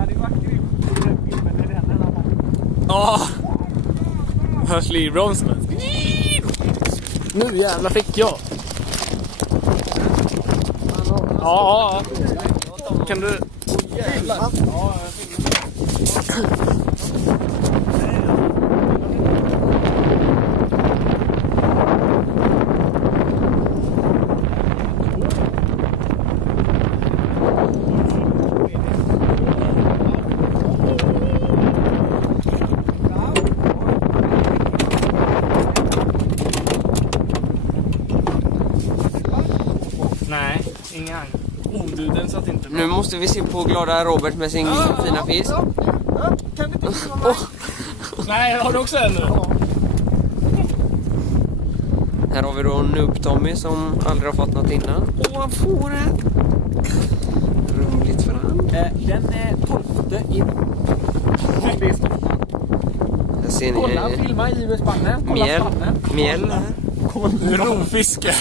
hade ju varit grymt på den filmen när den här var. Ja. Hörs livbromsen. Nu jävlar fick jag. Ja. Kan du... Jävlar. Ja, nej, ingen. Du, den satt inte bra. Nu måste vi se på glada Robert med sin fina fisk. Kan du inte vara Nej, har du också en nu? Här har vi då Noob Tommy som aldrig har fått något innan. Och han får det. Roligt för han. Den är 12:e i... Där ser Kolla, ni filma i spannen. Kolla mjäll. spannen. Mjäll här. Rovfiske.